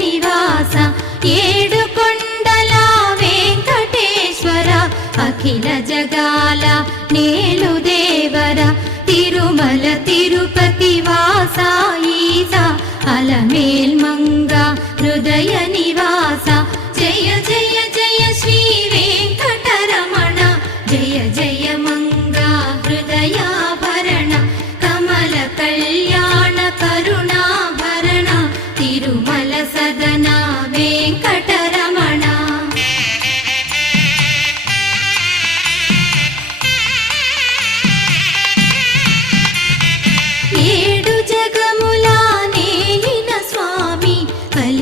నివాస ఏడుకొండల వెంకటేశ్వర అఖిల జగాల నేలు దేవర తిరుమల తిరుపతి వాస ఈస అలమేల్ మంగ హృదయ నివాస జయ జయ జయ శ్రీ వెంకటరమణ జయ జయ మంగ హృదయాభరణ కమల కళ్యాణ కరుణాభరణ తిరుమల సదనా